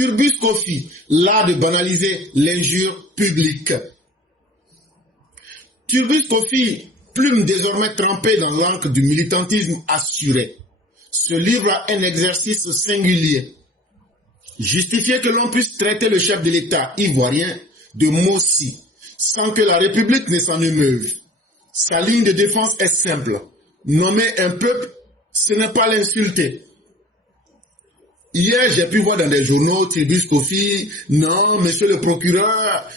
Turbus Kofi, l'art de banaliser l'injure publique. Turbus Kofi, plume désormais trempée dans l'encre du militantisme assuré, se livre à un exercice singulier. Justifier que l'on puisse traiter le chef de l'État ivoirien de Mossi, sans que la République ne s'en émeuve. Sa ligne de défense est simple. Nommer un peuple, ce n'est pas l'insulter. Hier, j'ai pu voir dans des journaux, Turbus Kofi, non, monsieur le procureur,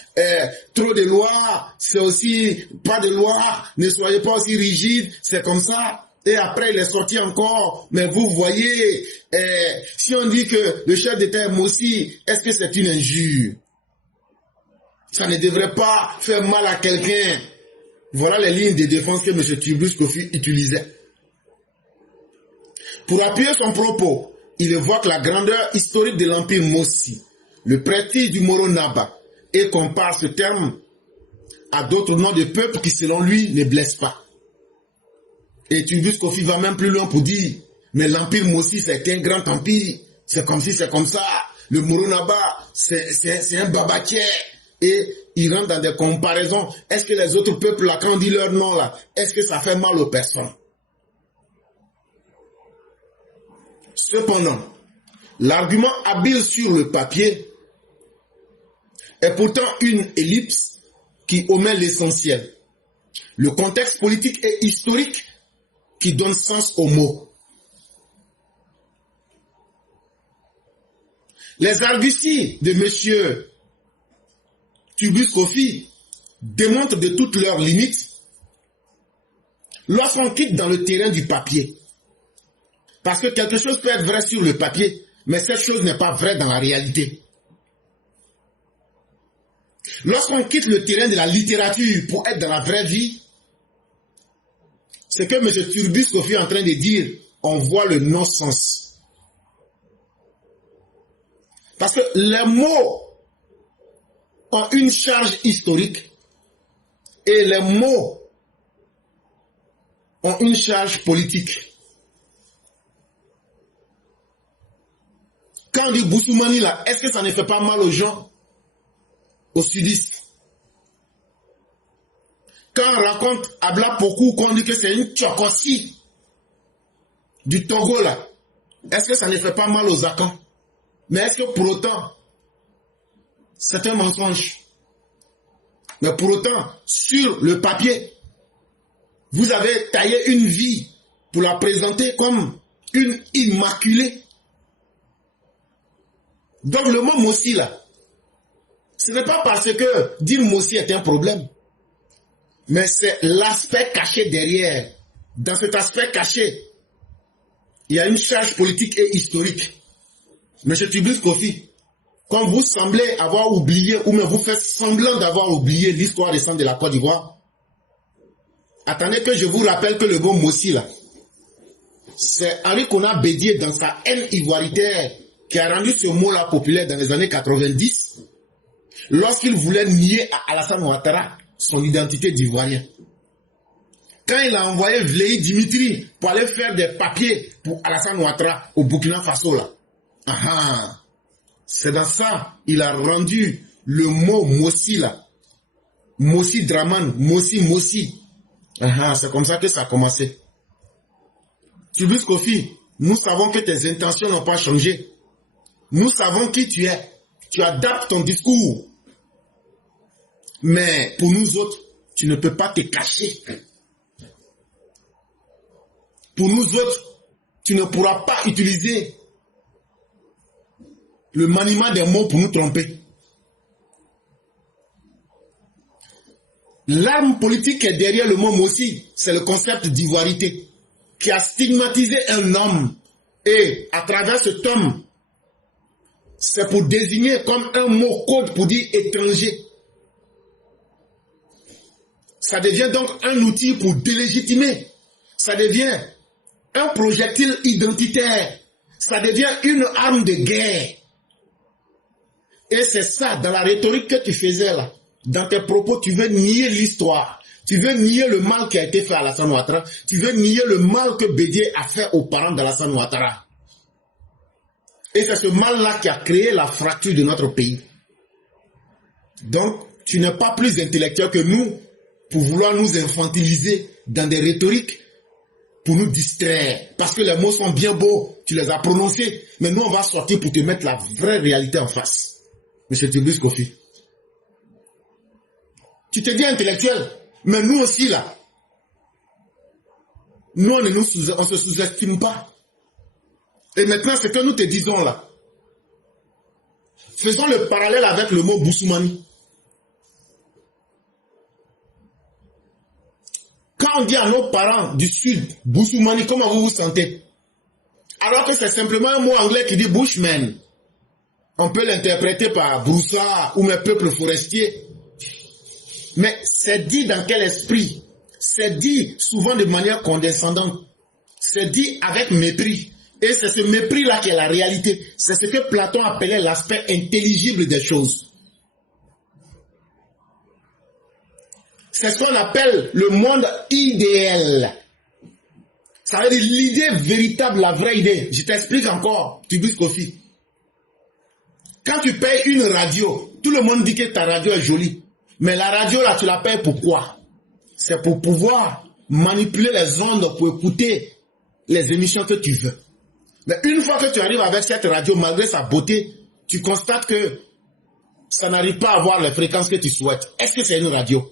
trop de lois, c'est aussi pas de loi, ne soyez pas aussi rigide, c'est comme ça. Et après, il est sorti encore, mais vous voyez, si on dit que le chef d'État est Mossi, est-ce que c'est une injure? Ça ne devrait pas faire mal à quelqu'un. Voilà les lignes de défense que M. Turbus Kofi utilisait. Pour appuyer son propos, il évoque la grandeur historique de l'empire Mossi, le prestige du Moro Naba, et compare ce terme à d'autres noms de peuples qui, selon lui, ne blessent pas. Et Turbus Kofi va même plus loin pour dire, mais l'empire Mossi, c'est un grand empire, c'est comme si c'est comme ça, le Moro Naba, c'est un babatier. Et il rentre dans des comparaisons. Est-ce que les autres peuples, là, quand on dit leur nom, là, est-ce que ça fait mal aux personnes? Cependant, l'argument habile sur le papier est pourtant une ellipse qui omet l'essentiel. Le contexte politique et historique qui donne sens aux mots. Les arguties de M. Turbus Kofi démontrent de toutes leurs limites lorsqu'on quitte dans le terrain du papier. Parce que quelque chose peut être vrai sur le papier, mais cette chose n'est pas vraie dans la réalité. Lorsqu'on quitte le terrain de la littérature pour être dans la vraie vie, ce que M. Turbus Kofi est en train de dire, on voit le non-sens. Parce que les mots ont une charge historique et les mots ont une charge politique. Quand on dit Boussoumani là, est-ce que ça ne fait pas mal aux gens, aux sudistes? Quand on raconte Abla Pokou, qu'on dit que c'est une tchokossi du Togo là, est-ce que ça ne fait pas mal aux Akans? Mais est-ce que pour autant, c'est un mensonge? Mais pour autant, sur le papier, vous avez taillé une vie pour la présenter comme une immaculée. Donc le mot Mossi là, ce n'est pas parce que dire Mossi est un problème, mais c'est l'aspect caché derrière. Dans cet aspect caché, il y a une charge politique et historique. Monsieur Turbus Kofi, quand vous semblez avoir oublié, ou même vous faites semblant d'avoir oublié l'histoire récente de la Côte d'Ivoire, attendez que je vous rappelle que le mot Mossi là, c'est Henri Konan Bédié dans sa haine ivoiritaire qui a rendu ce mot-là populaire dans les années 90, lorsqu'il voulait nier à Alassane Ouattara son identité d'ivoirien. Quand il a envoyé Vlehi Dimitri pour aller faire des papiers pour Alassane Ouattara au Burkina Faso là, c'est dans ça il a rendu le mot Mossi là, Mossi Draman, Mossi. C'est comme ça que ça a commencé. Turbus Kofi, nous savons que tes intentions n'ont pas changé. Nous savons qui tu es. Tu adaptes ton discours. Mais pour nous autres, tu ne peux pas te cacher. Pour nous autres, tu ne pourras pas utiliser le maniement des mots pour nous tromper. L'arme politique qui est derrière le mot Mossi, c'est le concept d'ivoirité qui a stigmatisé un homme. Et à travers cet homme, c'est pour désigner comme un mot code pour dire étranger. Ça devient donc un outil pour délégitimer. Ça devient un projectile identitaire. Ça devient une arme de guerre. Et c'est ça, dans la rhétorique que tu faisais là, dans tes propos, tu veux nier l'histoire. Tu veux nier le mal qui a été fait à Alassane Ouattara. Tu veux nier le mal que Bédié a fait aux parents d'Alassane Ouattara. Et c'est ce mal-là qui a créé la fracture de notre pays. Donc, tu n'es pas plus intellectuel que nous pour vouloir nous infantiliser dans des rhétoriques pour nous distraire. Parce que les mots sont bien beaux, tu les as prononcés, mais nous on va sortir pour te mettre la vraie réalité en face. Monsieur Tibus Kofi. Tu te dis intellectuel, mais nous aussi là, nous on ne se sous-estime pas. Et maintenant, ce que nous te disons là, faisons le parallèle avec le mot Boussoumani. Quand on dit à nos parents du Sud, Boussoumani, comment vous vous sentez? Alors que c'est simplement un mot anglais qui dit Bushman. On peut l'interpréter par broussard ou mes peuples forestiers. Mais c'est dit dans quel esprit? C'est dit souvent de manière condescendante. C'est dit avec mépris. Et c'est ce mépris-là qui est la réalité. C'est ce que Platon appelait l'aspect intelligible des choses. C'est ce qu'on appelle le monde idéal. Ça veut dire l'idée véritable, la vraie idée. Je t'explique encore, Tibus Kofi. Quand tu payes une radio, tout le monde dit que ta radio est jolie. Mais la radio, là, tu la payes pourquoi? C'est pour pouvoir manipuler les ondes pour écouter les émissions que tu veux. Mais une fois que tu arrives avec cette radio, malgré sa beauté, tu constates que ça n'arrive pas à avoir les fréquences que tu souhaites. Est-ce que c'est une radio?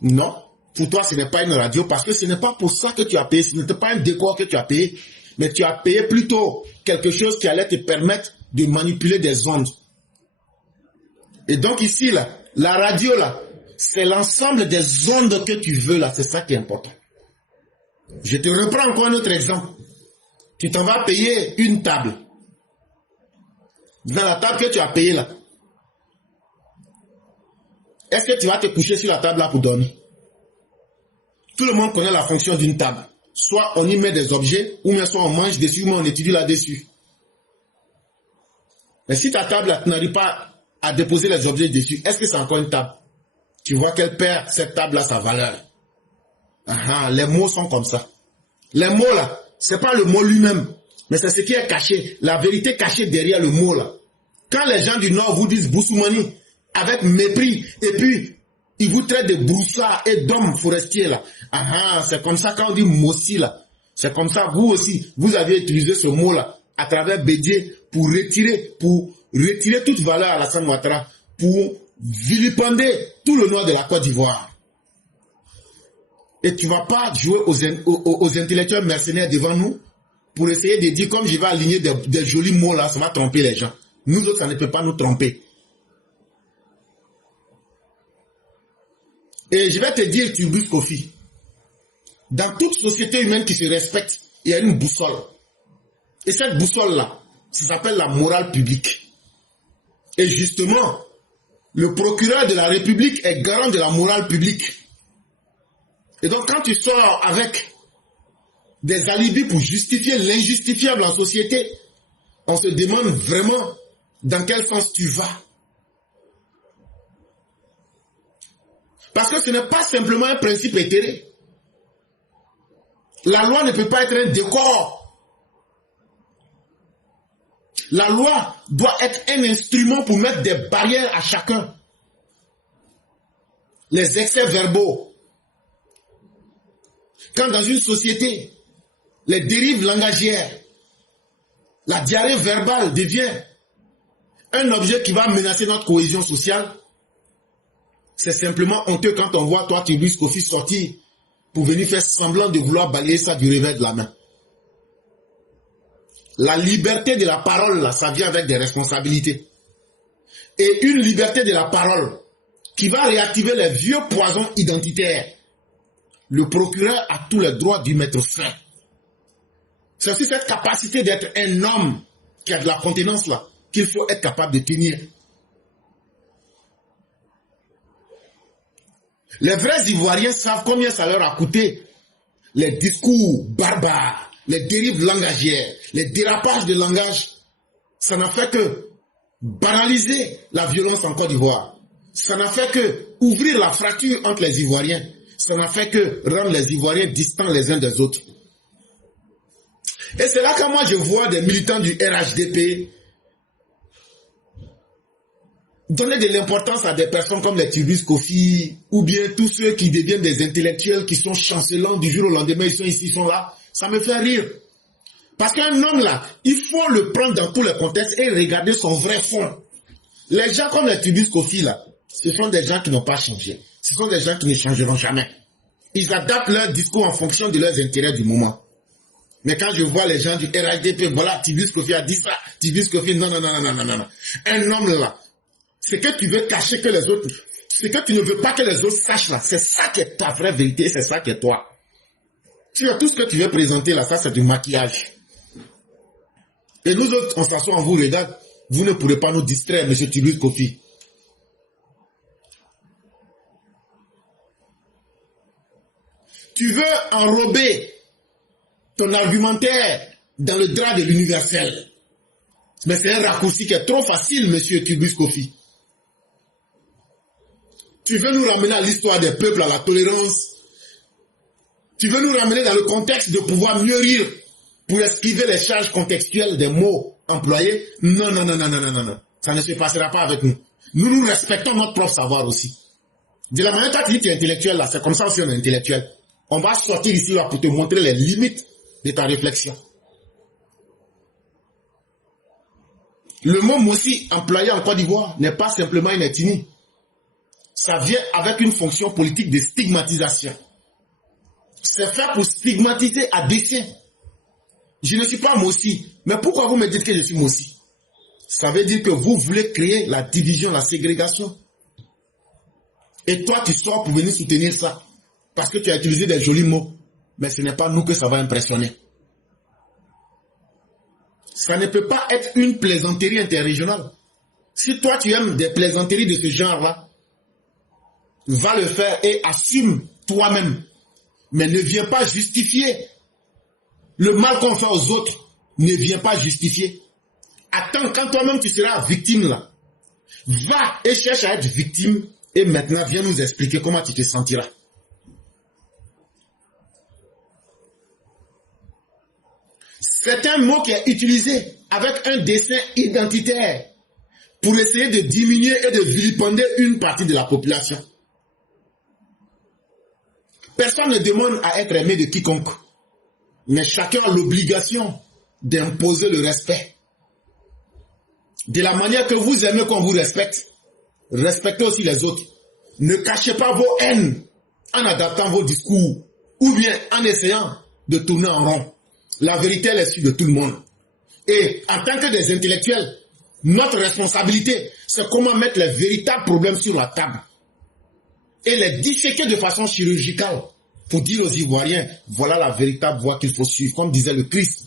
Non. Pour toi, ce n'est pas une radio parce que ce n'est pas pour ça que tu as payé. Ce n'était pas un décor que tu as payé. Mais tu as payé plutôt quelque chose qui allait te permettre de manipuler des ondes. Et donc ici, là, la radio, là, c'est l'ensemble des ondes que tu veux, là. C'est ça qui est important. Je te reprends encore un autre exemple. Tu t'en vas payer une table. Dans la table que tu as payée là, est-ce que tu vas te coucher sur la table là pour dormir? Tout le monde connaît la fonction d'une table. Soit on y met des objets, ou bien soit on mange dessus, ou on étudie là-dessus. Mais si ta table là, tu n'arrives pas à déposer les objets dessus, est-ce que c'est encore une table? Tu vois qu'elle perd cette table là sa valeur. Les mots sont comme ça. Les mots là, c'est pas le mot lui-même, mais c'est ce qui est caché, la vérité cachée derrière le mot là. Quand les gens du Nord vous disent Boussoumani avec mépris, et puis ils vous traitent de broussards et d'hommes forestiers là. C'est comme ça quand on dit Mossi là. C'est comme ça, vous aussi, vous avez utilisé ce mot là à travers Bédié pour retirer toute valeur à Alassane Ouattara, pour vilipender tout le nord de la Côte d'Ivoire. Et tu ne vas pas jouer aux intellectuels mercenaires devant nous pour essayer de dire comme je vais aligner des jolis mots là, ça va tromper les gens. Nous autres, ça ne peut pas nous tromper. Et je vais te dire, Tibus Kofi, dans toute société humaine qui se respecte, il y a une boussole. Et cette boussole-là, ça s'appelle la morale publique. Et justement, le procureur de la République est garant de la morale publique. Et donc, quand tu sors avec des alibis pour justifier l'injustifiable en société, on se demande vraiment dans quel sens tu vas. Parce que ce n'est pas simplement un principe éthéré. La loi ne peut pas être un décor. La loi doit être un instrument pour mettre des barrières à chacun. Les excès verbaux. Quand dans une société, les dérives langagières, la diarrhée verbale devient un objet qui va menacer notre cohésion sociale, c'est simplement honteux quand on voit toi, Tibus Kofi, sortir pour venir faire semblant de vouloir balayer ça du revers de la main. La liberté de la parole, là, ça vient avec des responsabilités. Et une liberté de la parole qui va réactiver les vieux poisons identitaires. Le procureur a tous les droits d'y mettre fin. C'est aussi cette capacité d'être un homme qui a de la contenance là, qu'il faut être capable de tenir. Les vrais Ivoiriens savent combien ça leur a coûté les discours barbares, les dérives langagières, les dérapages de langage. Ça n'a fait que banaliser la violence en Côte d'Ivoire. Ça n'a fait que ouvrir la fracture entre les Ivoiriens. Ça n'a fait que rendre les Ivoiriens distants les uns des autres. Et c'est là que moi je vois des militants du RHDP, Donner de l'importance à des personnes comme les Tibus Kofi, ou bien tous ceux qui deviennent des intellectuels, qui sont chancelants du jour au lendemain, ils sont ici, ils sont là, ça me fait rire. Parce qu'un homme là, il faut le prendre dans tous les contextes et regarder son vrai fond. Les gens comme les Tibus Kofi là, ce sont des gens qui n'ont pas changé. Ce sont des gens qui ne changeront jamais. Ils adaptent leur discours en fonction de leurs intérêts du moment. Mais quand je vois les gens du RHDP, voilà, Tibus Kofi a dit ça, Tibus Kofi, non. Un homme là, ce que tu veux cacher que les autres, ce que tu ne veux pas que les autres sachent là, c'est ça qui est ta vraie vérité, c'est ça qui est toi. Tu as tout ce que tu veux présenter là, ça c'est du maquillage. Et nous autres, on s'assoit, on vous regarde, vous ne pourrez pas nous distraire, monsieur Tibus Kofi. Tu veux enrober ton argumentaire dans le drap de l'universel. Mais c'est un raccourci qui est trop facile, monsieur Tibus Kofi. Tu veux nous ramener à l'histoire des peuples, à la tolérance. Tu veux nous ramener dans le contexte de pouvoir mieux rire pour esquiver les charges contextuelles des mots employés. Non. Ça ne se passera pas avec nous. Nous respectons notre propre savoir aussi. De la manière que tu dis que tu es intellectuel, là, c'est comme ça aussi on est intellectuel. On va sortir ici là pour te montrer les limites de ta réflexion. Le mot Mossi employé en Côte d'Ivoire n'est pas simplement une ethnie. Ça vient avec une fonction politique de stigmatisation. C'est fait pour stigmatiser à dessein. Je ne suis pas Mossi, mais pourquoi vous me dites que je suis Mossi? Ça veut dire que vous voulez créer la division, la ségrégation. Et toi, tu sors pour venir soutenir ça. Parce que tu as utilisé des jolis mots. Mais ce n'est pas nous que ça va impressionner. Ça ne peut pas être une plaisanterie interrégionale. Si toi, tu aimes des plaisanteries de ce genre-là, va le faire et assume toi-même. Mais ne viens pas justifier. Le mal qu'on fait aux autres ne vient pas justifier. Attends, quand toi-même tu seras victime là, va et cherche à être victime et maintenant viens nous expliquer comment tu te sentiras. C'est un mot qui est utilisé avec un dessin identitaire pour essayer de diminuer et de vilipender une partie de la population. Personne ne demande à être aimé de quiconque, mais chacun a l'obligation d'imposer le respect. De la manière que vous aimez qu'on vous respecte, respectez aussi les autres. Ne cachez pas vos haines en adaptant vos discours ou bien en essayant de tourner en rond. La vérité, elle est sur de tout le monde. Et en tant que des intellectuels, notre responsabilité, c'est comment mettre les véritables problèmes sur la table et les disséquer de façon chirurgicale pour dire aux Ivoiriens, voilà la véritable voie qu'il faut suivre. Comme disait le Christ,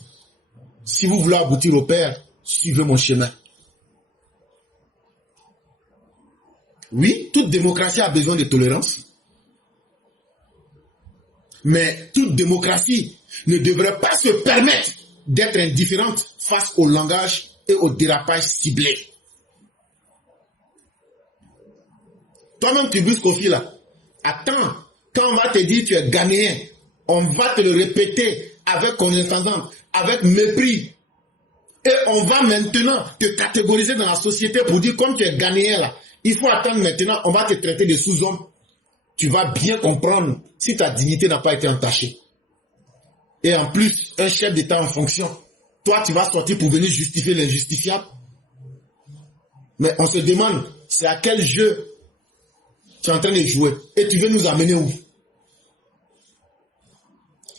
si vous voulez aboutir au Père, suivez mon chemin. Oui, toute démocratie a besoin de tolérance. Mais toute démocratie ne devrait pas se permettre d'être indifférente face au langage et au dérapage ciblé. Toi-même, Tibus Kofi, là, attends, quand on va te dire tu es ghanéen, on va te le répéter avec condescendance, avec mépris. Et on va maintenant te catégoriser dans la société pour dire comme tu es ghanéen, là, il faut attendre maintenant, on va te traiter de sous-homme. Tu vas bien comprendre si ta dignité n'a pas été entachée. Et en plus, un chef d'État en fonction, toi tu vas sortir pour venir justifier l'injustifiable. Mais on se demande, c'est à quel jeu tu es en train de jouer et tu veux nous amener où?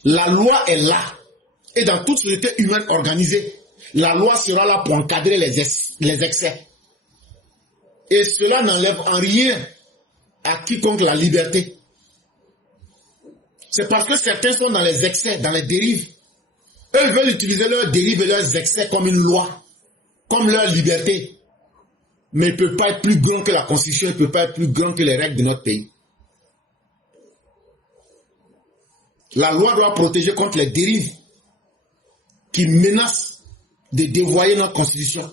La loi est là. Et dans toute société humaine organisée, la loi sera là pour encadrer les excès. Et cela n'enlève en rien à quiconque la liberté. C'est parce que certains sont dans les excès, dans les dérives. Eux veulent utiliser leurs dérives et leurs excès comme une loi, comme leur liberté. Mais il ne peut pas être plus grand que la Constitution, il ne peut pas être plus grand que les règles de notre pays. La loi doit protéger contre les dérives qui menacent de dévoyer notre Constitution.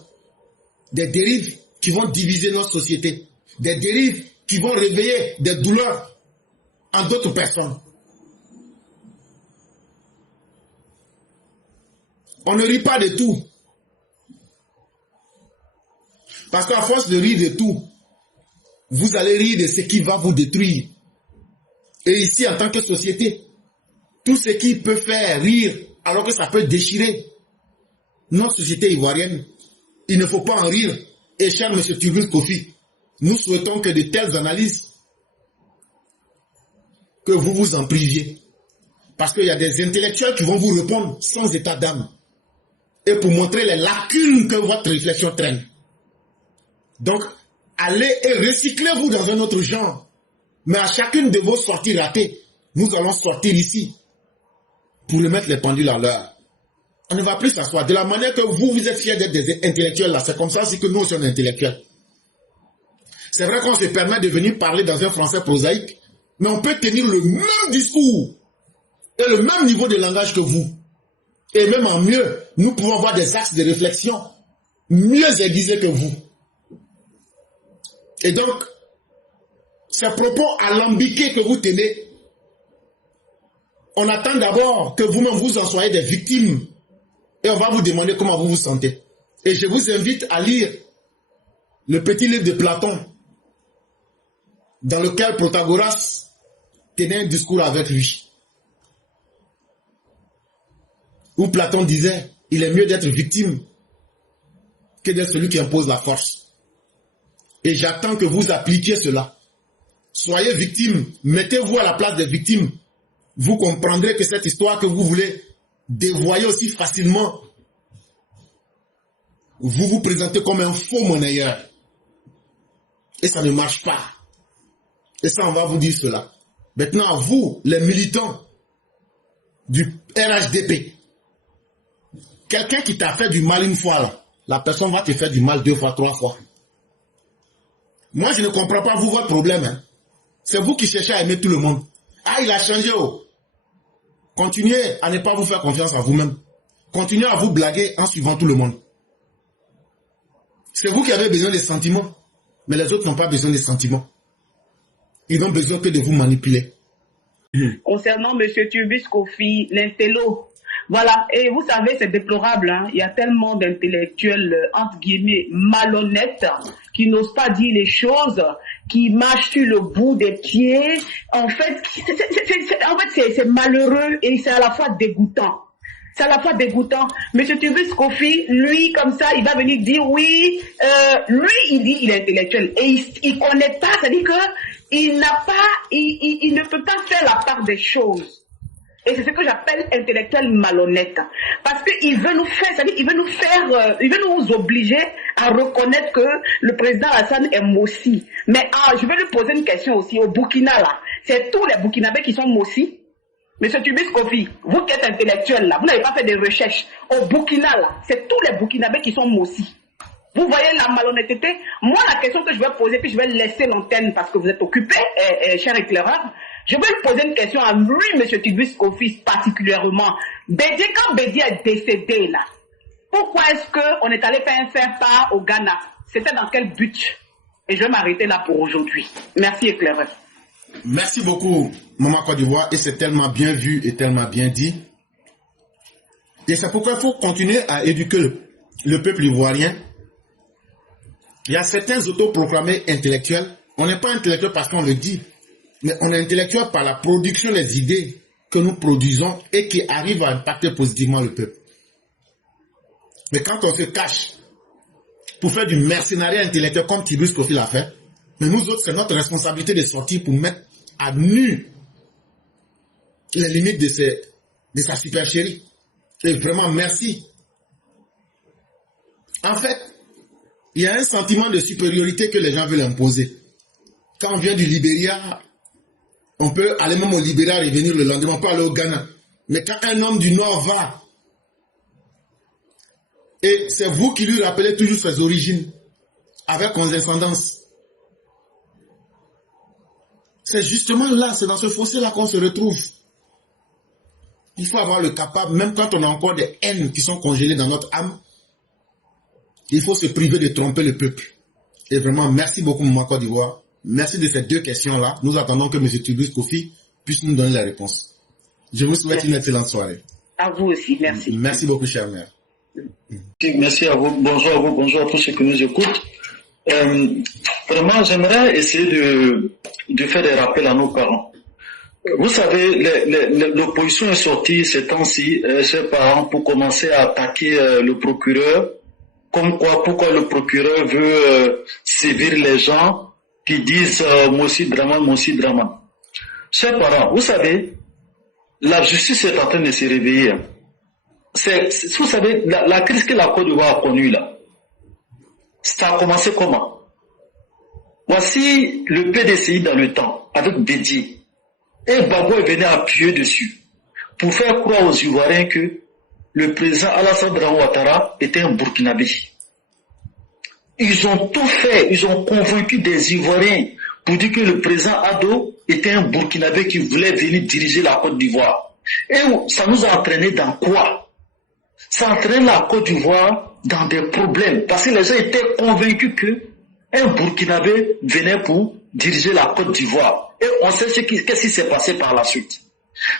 Des dérives qui vont diviser notre société. Des dérives qui vont réveiller des douleurs en d'autres personnes. On ne rit pas de tout. Parce qu'à force de rire de tout, vous allez rire de ce qui va vous détruire. Et ici, en tant que société, tout ce qui peut faire rire, alors que ça peut déchirer notre société ivoirienne, il ne faut pas en rire. Et cher M. Turbis Kofi, nous souhaitons que de telles analyses, que vous vous en priviez. Parce qu'il y a des intellectuels qui vont vous répondre sans état d'âme. Et pour montrer les lacunes que votre réflexion traîne. Donc, allez et recyclez-vous dans un autre genre. Mais à chacune de vos sorties ratées, nous allons sortir ici pour remettre les pendules à l'heure. On ne va plus s'asseoir. De la manière que vous êtes fiers d'être des intellectuels là, c'est comme ça aussi que nous sommes intellectuels. C'est vrai qu'on se permet de venir parler dans un français prosaïque, mais on peut tenir le même discours et le même niveau de langage que vous. Et même en mieux, nous pouvons avoir des axes de réflexion mieux aiguisés que vous. Et donc, ces propos alambiqués que vous tenez, on attend d'abord que vous-même vous en soyez des victimes. Et on va vous demander comment vous vous sentez. Et je vous invite à lire le petit livre de Platon, dans lequel Protagoras tenait un discours avec lui. Où Platon disait, il est mieux d'être victime que d'être celui qui impose la force. Et j'attends que vous appliquiez cela. Soyez victime, mettez-vous à la place des victimes. Vous comprendrez que cette histoire que vous voulez dévoyer aussi facilement, vous vous présentez comme un faux monnayeur. Et ça ne marche pas. Et ça, on va vous dire cela. Maintenant, vous, les militants du RHDP, quelqu'un qui t'a fait du mal une fois, là, la personne va te faire du mal 2 fois, 3 fois. Moi, je ne comprends pas, vous, votre problème. Hein. C'est vous qui cherchez à aimer tout le monde. Ah, il a changé, oh. Continuez à ne pas vous faire confiance à vous-même. Continuez à vous blaguer en suivant tout le monde. C'est vous qui avez besoin des sentiments. Mais les autres n'ont pas besoin des sentiments. Ils n'ont besoin que de vous manipuler. Concernant M. Turbis Kofi, l'intello, voilà, et vous savez, c'est déplorable, hein. Il y a tellement d'intellectuels, entre guillemets, malhonnêtes, qui n'osent pas dire les choses, qui marchent sur le bout des pieds. En fait, c'est malheureux et c'est à la fois dégoûtant. C'est à la fois dégoûtant. Monsieur Turbis Kofi, lui, comme ça, il va venir dire oui, lui, il dit il est intellectuel. Et il connaît pas, c'est-à-dire que il n'a pas, il ne peut pas faire la part des choses. Et c'est ce que j'appelle intellectuel malhonnête. Parce qu'il veut nous faire, c'est-à-dire il veut nous faire, il veut nous obliger à reconnaître que le président Hassan est Mossi. Mais je vais lui poser une question aussi. Au Burkina, là, c'est tous les Burkinabés qui sont Mossi. Monsieur Turbis Kofi, vous qui êtes intellectuel là, vous n'avez pas fait de recherches. Au Burkina là, c'est tous les Burkinabés qui sont Mossi. Vous voyez la malhonnêteté? Moi, la question que je vais poser, puis je vais laisser l'antenne parce que vous êtes occupé, cher éclaireur, je vais lui poser une question à lui, monsieur Turbis Kofi, particulièrement. Bédié, quand Bédié est décédé là, pourquoi est-ce qu'on est allé faire part au Ghana? C'était dans quel but? Et je vais m'arrêter là pour aujourd'hui. Merci, éclaireur. Merci beaucoup, Maman Côte d'Ivoire, et c'est tellement bien vu et tellement bien dit. Et c'est pourquoi il faut continuer à éduquer le peuple ivoirien. Il y a certains autoproclamés intellectuels. On n'est pas intellectuel parce qu'on le dit, mais on est intellectuel par la production des idées que nous produisons et qui arrivent à impacter positivement le peuple. Mais quand on se cache pour faire du mercenariat intellectuel comme Turbis Kofi l'a fait, mais nous autres, c'est notre responsabilité de sortir pour mettre à nu les limites de sa supercherie. Et vraiment, merci. En fait, il y a un sentiment de supériorité que les gens veulent imposer. Quand on vient du Libéria, on peut aller même au Libéria et revenir le lendemain, on peut aller au Ghana. Mais quand un homme du Nord va, et c'est vous qui lui rappelez toujours ses origines, avec condescendance, c'est justement là, c'est dans ce fossé-là qu'on se retrouve. Il faut avoir le capable, même quand on a encore des haines qui sont congelées dans notre âme, il faut se priver de tromper le peuple. Et vraiment, merci beaucoup, Maman Côte d'Ivoire. Merci de ces 2 questions-là. Nous attendons que M. Turbis Kofi puisse nous donner la réponse. Je vous souhaite une excellente soirée. À vous aussi, merci. Merci beaucoup, chère mère. Merci à vous. Bonjour à vous, bonjour à tous ceux qui nous écoutent. Vraiment, j'aimerais essayer de faire des rappels à nos parents. Vous savez, l'opposition est sortie ces temps-ci, chers parents, pour commencer à attaquer le procureur. Comme quoi, pourquoi le procureur veut sévir les gens qui disent Mossi Draman. Chers parents, vous savez, la justice est en train de se réveiller. Vous savez, la crise que la Côte d'Ivoire a connue là, ça a commencé comment? Voici le PDCI dans le temps, avec Bédié. Et Gbagbo est venu appuyer dessus pour faire croire aux Ivoiriens que le président Alassane Ouattara était un Burkinabé. Ils ont tout fait, ils ont convaincu des Ivoiriens pour dire que le président Ado était un Burkinabé qui voulait venir diriger la Côte d'Ivoire. Et ça nous a entraîné dans quoi? Ça entraîne la Côte d'Ivoire dans des problèmes. Parce que les gens étaient convaincus qu'un Burkinabé venait pour diriger la Côte d'Ivoire. Et on sait qu'est-ce qui s'est passé par la suite.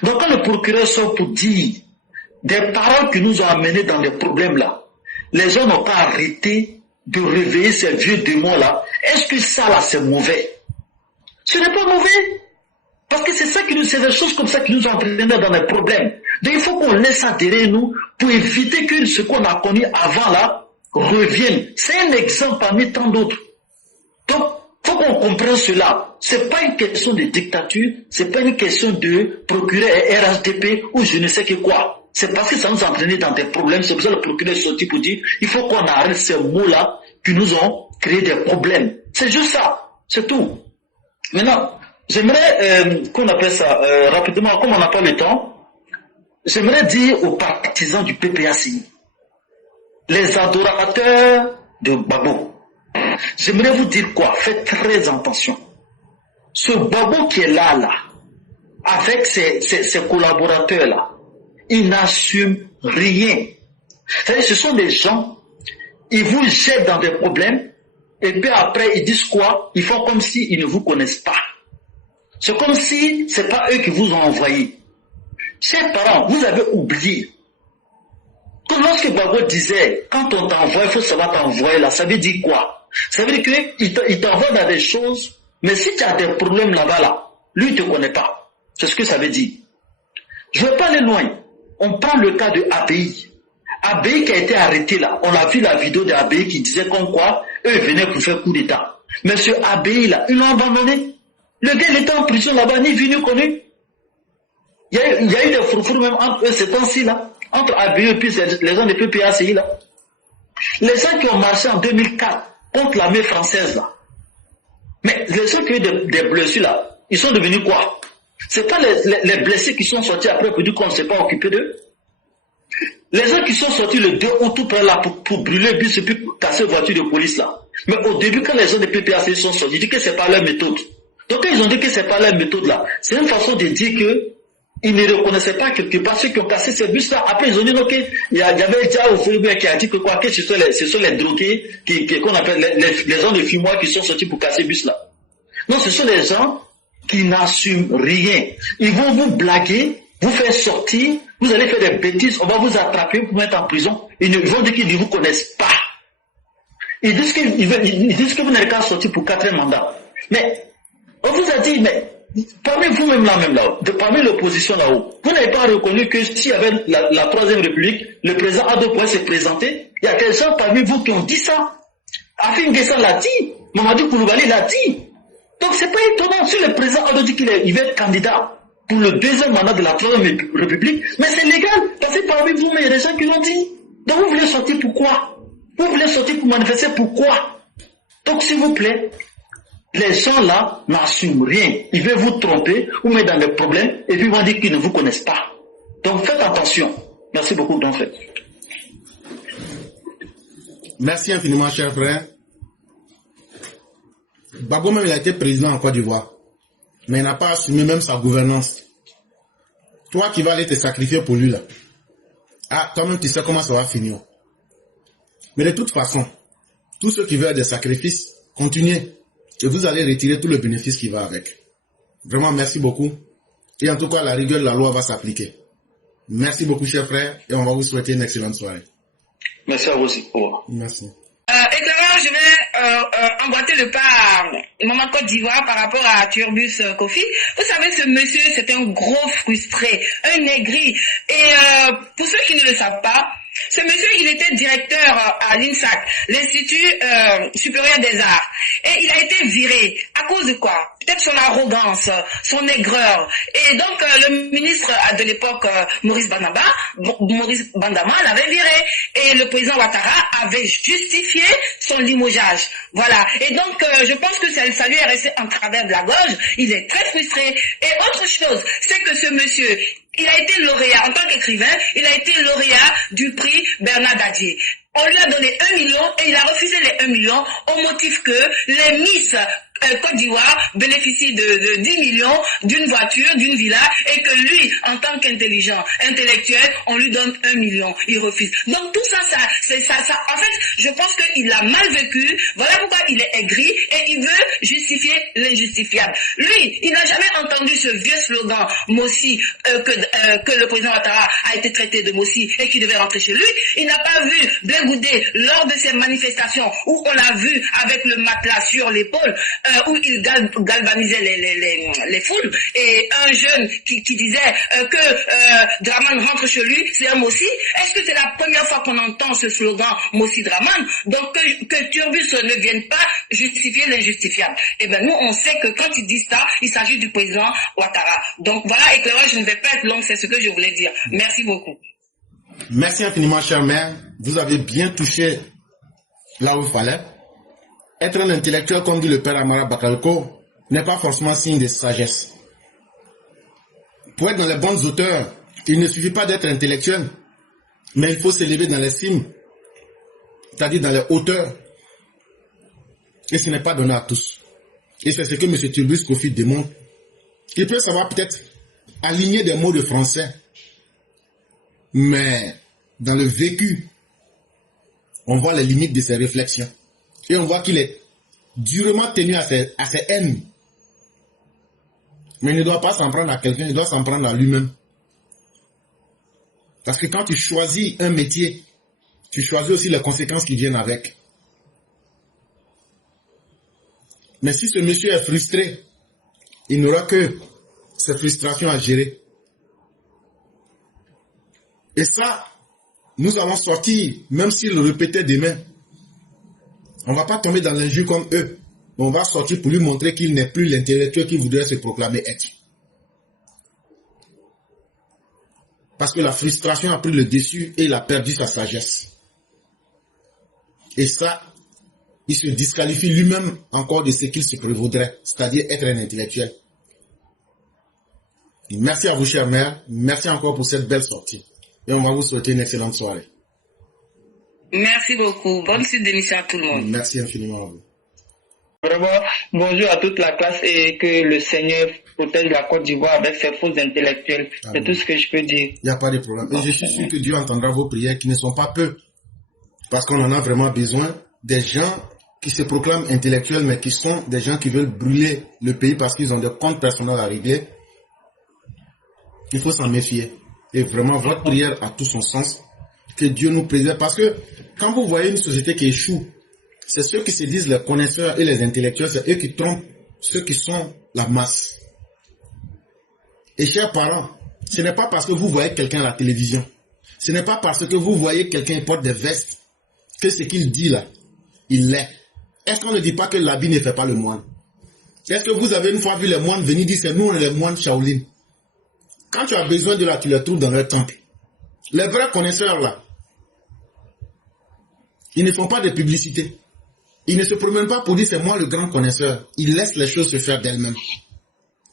Donc quand le procureur sort pour dire des paroles qui nous ont amenés dans des problèmes là, les gens n'ont pas arrêté de réveiller ces vieux démons là. Est-ce que ça là c'est mauvais? Ce n'est pas mauvais. Parce que c'est des choses comme ça qui nous ont entraînés dans des problèmes. Donc il faut qu'on laisse ça derrière nous pour éviter que ce qu'on a connu avant là revienne. C'est un exemple parmi tant d'autres. Donc, faut qu'on comprenne cela. C'est pas une question de dictature, c'est pas une question de procureur et RHDP ou je ne sais que quoi. C'est parce que ça nous a entraîné dans des problèmes. C'est pour ça que le procureur est sorti pour dire il faut qu'on arrête ces mots-là qui nous ont créé des problèmes. C'est juste ça. C'est tout. Maintenant, j'aimerais qu'on appelle ça rapidement, comme on n'a pas le temps, j'aimerais dire aux partisans du PPACI, les adorateurs de Gbagbo, j'aimerais vous dire quoi? Faites très attention. Ce Gbagbo qui est là, avec ses collaborateurs-là, ils n'assument rien. C'est-à-dire, ce sont des gens, ils vous jettent dans des problèmes, et puis après, ils disent quoi? Ils font comme s'ils ne vous connaissent pas. C'est comme si c'est pas eux qui vous ont envoyé. Chers parents, vous avez oublié que lorsque Gbagbo disait, quand on t'envoie, il faut savoir t'envoyer là, ça veut dire quoi? Ça veut dire qu'il t'envoie dans des choses, mais si tu as des problèmes là-bas, là, lui, il ne te connaît pas. C'est ce que ça veut dire. Je ne vais pas aller loin. On prend le cas de ABI. ABI qui a été arrêté là. On a vu la vidéo de ABI qui disait comme quoi, eux venaient pour faire coup d'État. Mais ce ABI là, ils l'ont abandonné. Le gars, il était en prison là-bas, ni vu ni connu. Il y a eu des fourfours même entre eux ces temps-ci là. Entre ABI et puis les gens de PPACI là. Les gens qui ont marché en 2004 contre l'armée française là. Mais les gens qui ont eu des blessures là, ils sont devenus quoi? C'est pas les blessés qui sont sortis après pour dire qu'on ne s'est pas occupé d'eux. Les gens qui sont sortis le 2 août tout près là pour brûler le bus et puis casser la voiture de police là. Mais au début quand les gens de PPACI sont sortis, ils disent que c'est pas leur méthode. Donc quand ils ont dit que c'est pas leur méthode là, c'est une façon de dire que ils ne reconnaissaient pas quelque part ceux qui ont cassé ces bus là. Après ils ont dit ok, il y avait déjà au Félibert qui a dit que quoi, que ce sont les drogués qu'on appelle les gens de fumoir qui sont sortis pour casser bus là. Non, ce sont les gens qui n'assument rien. Ils vont vous blaguer, vous faire sortir, vous allez faire des bêtises, on va vous attraper pour mettre en prison. Ils vont dire qu'ils ne vous connaissent pas. Ils disent que vous n'avez qu'à sortir pour 4 mandats. Mais on vous a dit, mais parmi vous-même là-haut, parmi l'opposition là-haut, vous n'avez pas reconnu que s'il y avait la Troisième République, le président Ado pourrait se présenter. Il y a des gens parmi vous qui ont dit ça. Afin Guessan l'a dit, Mamadou Koulibaly l'a dit. Donc c'est pas étonnant si le président Ado dit qu'il va être candidat pour le 2e mandat de la Troisième République, mais c'est légal, parce que parmi vous, mais il y a des gens qui l'ont dit. Donc vous voulez sortir pourquoi? Vous voulez sortir pour manifester pourquoi? Donc s'il vous plaît, les gens là n'assument rien. Ils veulent vous tromper, vous mettre dans des problèmes, et puis ils vont dire qu'ils ne vous connaissent pas. Donc faites attention. Merci beaucoup, donc fait. Merci infiniment, cher frère. Gbagbo même il a été président en Côte d'Ivoire, mais il n'a pas assumé même sa gouvernance. Toi qui vas aller te sacrifier pour lui là, toi-même tu sais comment ça va finir. Mais de toute façon, tous ceux qui veulent des sacrifices, continuez. Et vous allez retirer tout le bénéfice qui va avec. Vraiment, merci beaucoup. Et en tout cas, la rigueur de la loi va s'appliquer. Merci beaucoup, cher frère, et on va vous souhaiter une excellente soirée. Merci à vous aussi. Au revoir. Merci. Également, je vais emboîter le pas Maman Côte d'Ivoire par rapport à Turbus Kofi. Vous savez, ce monsieur, c'est un gros frustré, un aigri. Et pour ceux qui ne le savent pas, ce monsieur, il était directeur à l'INSAC, l'Institut supérieur des arts. Et il a été viré. À cause de quoi? Peut-être son arrogance, son aigreur. Et donc, le ministre de l'époque, Maurice Bandama, l'avait viré. Et le président Ouattara avait justifié son limogeage. Voilà. Et donc, je pense que ça lui est resté en travers de la gorge. Il est très frustré. Et autre chose, c'est que ce monsieur, il a été lauréat, en tant qu'écrivain, il a été lauréat du prix Bernard Dadier. On lui a donné 1 million et il a refusé les 1 million au motif que les Miss Côte d'Ivoire bénéficient de 10 millions d'une voiture, d'une villa, et que lui, en tant qu'intelligent, intellectuel, on lui donne 1 million. Il refuse. Donc tout ça, en fait, je pense qu'il a mal vécu. Voilà pourquoi il est aigri et il veut justifier l'injustifiable. Lui, il n'a jamais entendu ce vieux slogan Mossi, que le président Ouattara a été traité de Mossi et qu'il devait rentrer chez lui. Il n'a pas vu Blé Goudé lors de ces manifestations où on l'a vu avec le matelas sur l'épaule, où il galvanisait les foules, et un jeune qui disait que Draman rentre chez lui, c'est un Mossi. Est-ce que c'est la première fois qu'on entend ce slogan Mossi Draman? Donc que Turbus ne vienne pas justifier l'injustifiable. Et bien nous on sait que quand ils disent ça, il s'agit du président Ouattara. Donc voilà, éclairage, je ne vais pas être long, c'est ce que je voulais dire. Merci beaucoup. Merci infiniment, cher maire. Vous avez bien touché là où il fallait. Être un intellectuel, comme dit le père Amara Bakalko, n'est pas forcément signe de sagesse. Pour être dans les bonnes hauteurs, il ne suffit pas d'être intellectuel, mais il faut s'élever dans les cimes, c'est-à-dire dans les hauteurs. Et ce n'est pas donné à tous. Et c'est ce que M. Turbus Kofi démontre. Il peut savoir peut-être aligner des mots de français, mais dans le vécu, on voit les limites de ses réflexions. Et on voit qu'il est durement tenu à ses haines. Mais il ne doit pas s'en prendre à quelqu'un, il doit s'en prendre à lui-même. Parce que quand tu choisis un métier, tu choisis aussi les conséquences qui viennent avec. Mais si ce monsieur est frustré, il n'aura que cette frustration à gérer. Et ça, nous allons sortir, même s'il le répétait demain. On ne va pas tomber dans l'injure comme eux. Mais on va sortir pour lui montrer qu'il n'est plus l'intellectuel qu'il voudrait se proclamer être. Parce que la frustration a pris le dessus et il a perdu sa sagesse. Et ça, il se disqualifie lui-même encore de ce qu'il se prévaudrait, c'est-à-dire être un intellectuel. Et merci à vous, cher maire. Merci encore pour cette belle sortie. Et on va vous souhaiter une excellente soirée. Merci beaucoup. Bonne suite d'émission à tout le monde. Merci infiniment à vous. Vraiment, bonjour à toute la classe et que le Seigneur protège la Côte d'Ivoire avec ses faux intellectuels. Amen. C'est tout ce que je peux dire. Il n'y a pas de problème. Et je suis sûr que Dieu entendra vos prières qui ne sont pas peu. Parce qu'on en a vraiment besoin des gens qui se proclament intellectuels mais qui sont des gens qui veulent brûler le pays parce qu'ils ont des comptes personnels à régler. Il faut s'en méfier. Et vraiment, votre prière a tout son sens. Que Dieu nous préserve. Parce que quand vous voyez une société qui échoue, c'est ceux qui se disent les connaisseurs et les intellectuels, c'est eux qui trompent ceux qui sont la masse. Et chers parents, ce n'est pas parce que vous voyez quelqu'un à la télévision, ce n'est pas parce que vous voyez quelqu'un qui porte des vestes, que ce qu'il dit là, il l'est. Est-ce qu'on ne dit pas que l'habit ne fait pas le moine? Est-ce que vous avez une fois vu les moines venir dire c'est nous on est les moines Shaolin? Quand tu as besoin de là, tu les trouves dans leur temple. Les vrais connaisseurs là, ils ne font pas de publicité. Ils ne se promènent pas pour dire c'est moi le grand connaisseur. Ils laissent les choses se faire d'elles-mêmes.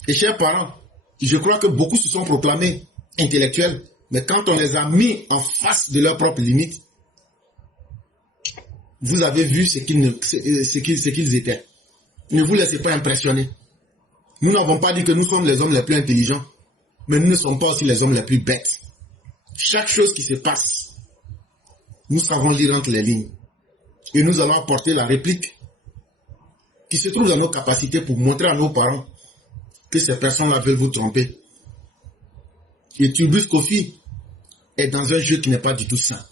Et chers parents, je crois que beaucoup se sont proclamés intellectuels, mais quand on les a mis en face de leurs propres limites, vous avez vu ce qu'ils étaient. Ne vous laissez pas impressionner. Nous n'avons pas dit que nous sommes les hommes les plus intelligents, mais nous ne sommes pas aussi les hommes les plus bêtes. Chaque chose qui se passe, nous savons lire entre les lignes. Et nous allons apporter la réplique qui se trouve dans nos capacités pour montrer à nos parents que ces personnes-là veulent vous tromper. Et Turbus Kofi est dans un jeu qui n'est pas du tout sain.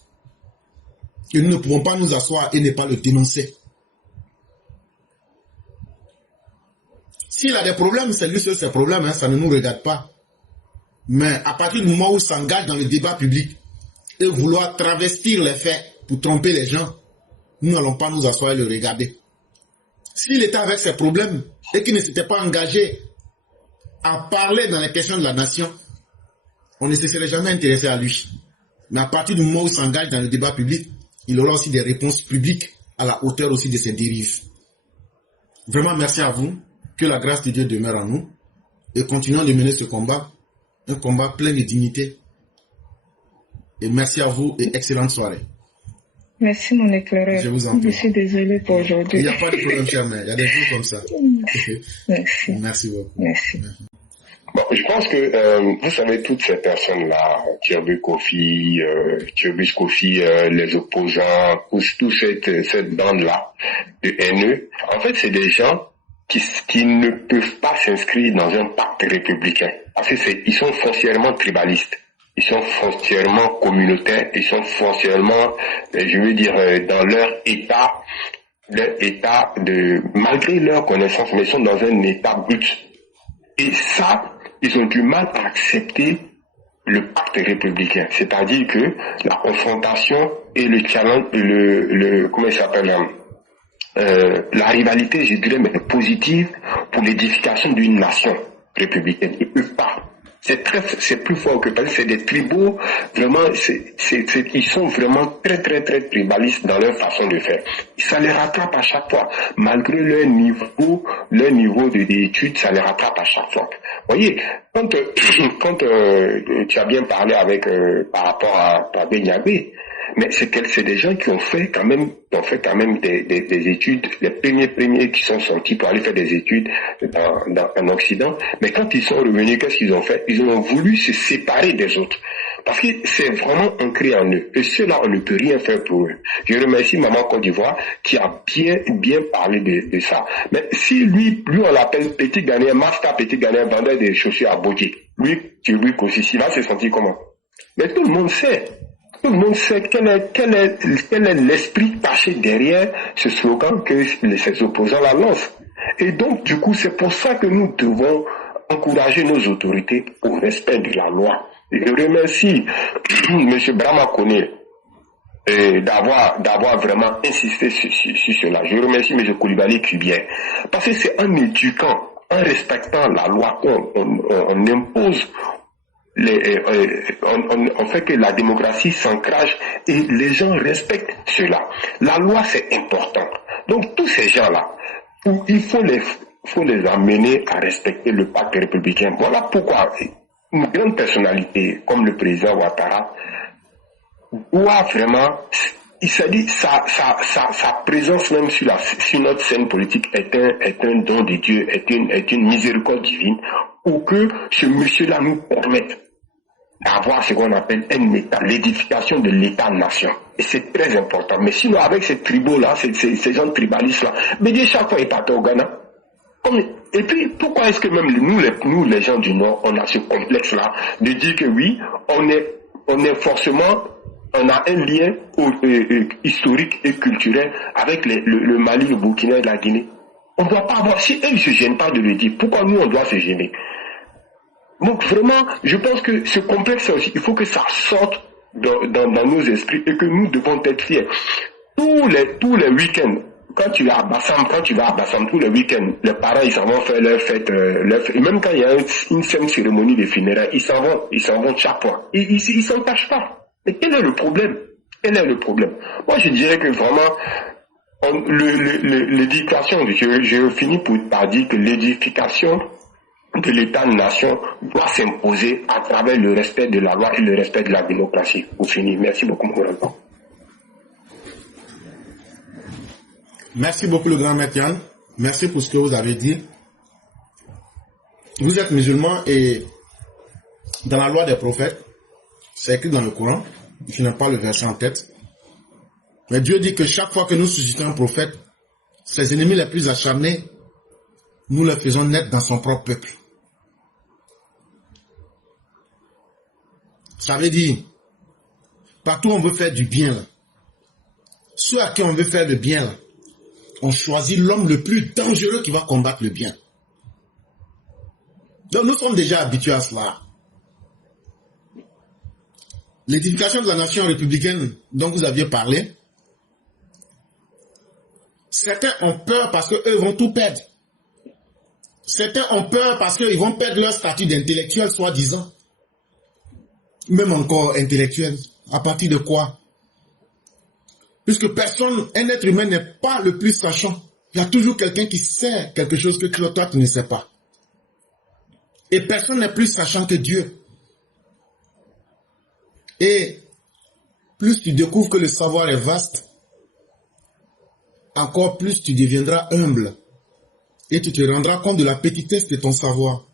Et nous ne pouvons pas nous asseoir et ne pas le dénoncer. S'il a des problèmes, c'est lui seul ses problèmes, hein, ça ne nous regarde pas. Mais à partir du moment où il s'engage dans le débat public et vouloir travestir les faits pour tromper les gens, nous n'allons pas nous asseoir et le regarder. S'il était avec ses problèmes et qu'il ne s'était pas engagé à parler dans les questions de la nation, on ne se serait jamais intéressé à lui. Mais à partir du moment où il s'engage dans le débat public, il aura aussi des réponses publiques à la hauteur aussi de ses dérives. Vraiment, merci à vous. Que la grâce de Dieu demeure en nous. Et continuons de mener ce combat. Un combat plein de dignité. Et merci à vous et excellente soirée. Merci mon éclaireur. Je vous en prie. Je suis désolé pour aujourd'hui. Il n'y a pas de problème, cher mère. Il y a des jours comme ça. Merci. Merci beaucoup. Merci. Bon, je pense que, vous savez, toutes ces personnes-là, Turbus Kofi, les opposants, toute cette bande-là de haineux, en fait, c'est des gens qui ne peuvent pas s'inscrire dans un pacte républicain. Parce que ils sont foncièrement tribalistes. Ils sont foncièrement communautaires. Ils sont foncièrement, je veux dire, dans leur état malgré leur connaissance, mais ils sont dans un état brut. Et ça, ils ont du mal à accepter le pacte républicain. C'est-à-dire que la confrontation et le challenge, comment il s'appelle, la rivalité, je dirais, mais positive pour l'édification d'une nation républicaine. Ils ne peuvent pas. C'est plus fort que parce que c'est des tribaux, vraiment, ils sont vraiment très, très, très tribalistes dans leur façon de faire. Ça les rattrape à chaque fois. Malgré leur niveau d'études, ça les rattrape à chaque fois. Vous voyez, quand tu as bien parlé par rapport à Benyabé, mais c'est des gens qui ont fait quand même des études, les premiers qui sont sortis pour aller faire des études en Occident. Mais quand ils sont revenus, qu'est-ce qu'ils ont fait? Ils ont voulu se séparer des autres. Parce que c'est vraiment ancré en eux. Et ceux-là, on ne peut rien faire pour eux. Je remercie Maman Côte d'Ivoire qui a bien parlé de ça. Mais si lui on l'appelle Petit Ghanéen, Master Petit Ghanéen, vendeur des chaussures à Bodji. Lui aussi, il va se sentir comment? Mais tout le monde sait quel est l'esprit caché derrière ce slogan que ces opposants la lancent. Et donc, du coup, c'est pour ça que nous devons encourager nos autorités au respect de la loi. Et je remercie M. Brahma Kone d'avoir vraiment insisté sur cela. Je remercie M. Koulibaly Kubien. Parce que c'est en éduquant, en respectant la loi qu'on impose on fait que la démocratie s'ancrage et les gens respectent cela. La loi, c'est important. Donc, tous ces gens-là, il faut les amener à respecter le pacte républicain. Voilà pourquoi une grande personnalité comme le président Ouattara doit vraiment, il s'est dit, sa présence même sur notre scène politique est un don de Dieu, est une miséricorde divine, pour que ce monsieur-là nous permette d'avoir ce qu'on appelle un État, l'édification de l'État-nation. Et c'est très important. Mais sinon, avec ces tribaux-là, ces gens tribalistes-là, mais dès chaque fois, ils partent au Ghana. Et puis, pourquoi est-ce que même nous, les gens du Nord, on a ce complexe-là de dire que oui, on est forcément, on a un lien historique et culturel avec le Mali, le Burkina et la Guinée. On ne doit pas avoir, si eux ne se gênent pas de le dire, pourquoi nous, on doit se gêner? Donc vraiment, je pense que ce complexe aussi, il faut que ça sorte dans nos esprits et que nous devons être fiers. Tous les week-ends, quand tu vas à Bassam, tous les week-ends, les parents, ils s'en vont faire leur fête, même quand il y a une simple cérémonie de funérailles, ils s'en vont chaque fois. Ils s'en cachent pas. Mais quel est le problème? Moi, je dirais que vraiment, l'éducation, je finis par dire que l'édification de l'État-nation doit s'imposer à travers le respect de la loi et le respect de la démocratie. Pour finir, merci beaucoup, mon. Merci beaucoup, le grand maître Yann. Merci pour ce que vous avez dit. Vous êtes musulman et dans la loi des prophètes, c'est écrit dans le Coran, je n'ai pas le verset en tête, mais Dieu dit que chaque fois que nous suscitons un prophète, ses ennemis les plus acharnés, nous les faisons naître dans son propre peuple. Ça veut dire, partout où on veut faire du bien, là, ceux à qui on veut faire le bien, là, on choisit l'homme le plus dangereux qui va combattre le bien. Donc nous sommes déjà habitués à cela. L'édification de la nation républicaine dont vous aviez parlé, certains ont peur parce qu'eux vont tout perdre. Certains ont peur parce qu'ils vont perdre leur statut d'intellectuel, soi-disant. Même encore intellectuel. À partir de quoi? Puisque personne, un être humain n'est pas le plus sachant. Il y a toujours quelqu'un qui sait quelque chose que toi tu ne sais pas. Et personne n'est plus sachant que Dieu. Et plus tu découvres que le savoir est vaste, encore plus tu deviendras humble. Et tu te rendras compte de la petitesse de ton savoir.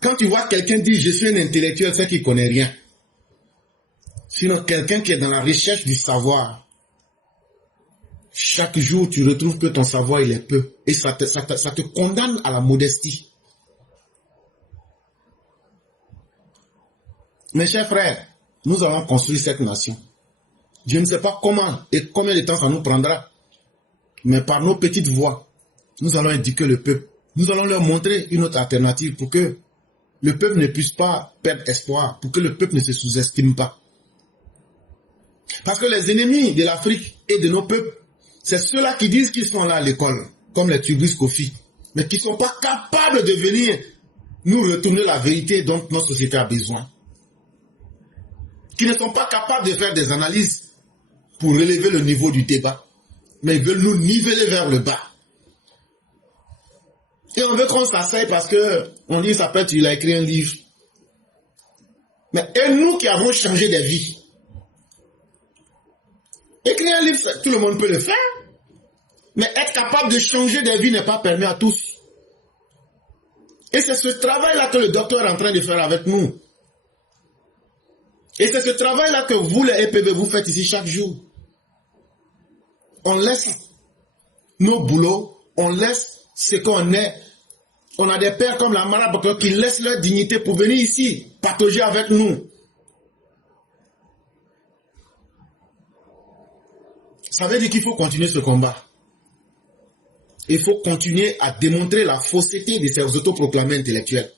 Quand tu vois quelqu'un dire « je suis un intellectuel », c'est qu'il ne connaît rien. Sinon, quelqu'un qui est dans la recherche du savoir, chaque jour, tu retrouves que ton savoir, il est peu. Et ça te condamne à la modestie. Mes chers frères, nous allons construire cette nation. Je ne sais pas comment et combien de temps ça nous prendra. Mais par nos petites voix, nous allons éduquer le peuple. Nous allons leur montrer une autre alternative pour que le peuple ne puisse pas perdre espoir, pour que le peuple ne se sous-estime pas. Parce que les ennemis de l'Afrique et de nos peuples, c'est ceux-là qui disent qu'ils sont là à l'école, comme les Turbus Kofi, mais qui ne sont pas capables de venir nous retourner la vérité dont notre société a besoin. Qui ne sont pas capables de faire des analyses pour relever le niveau du débat, mais ils veulent nous niveler vers le bas. Et on veut qu'on s'asseye parce que on dit, ça peut être, il a écrit un livre. Mais et nous qui avons changé des vies, écrire un livre, tout le monde peut le faire. Mais être capable de changer des vies n'est pas permis à tous. Et c'est ce travail-là que le docteur est en train de faire avec nous. Et c'est ce travail-là que vous, les EPV, vous faites ici chaque jour. On laisse nos boulots, on laisse ce qu'on est. On a des pères comme la Marabout qui laissent leur dignité pour venir ici, partager avec nous. Ça veut dire qu'il faut continuer ce combat. Il faut continuer à démontrer la fausseté de ces autoproclamés intellectuels.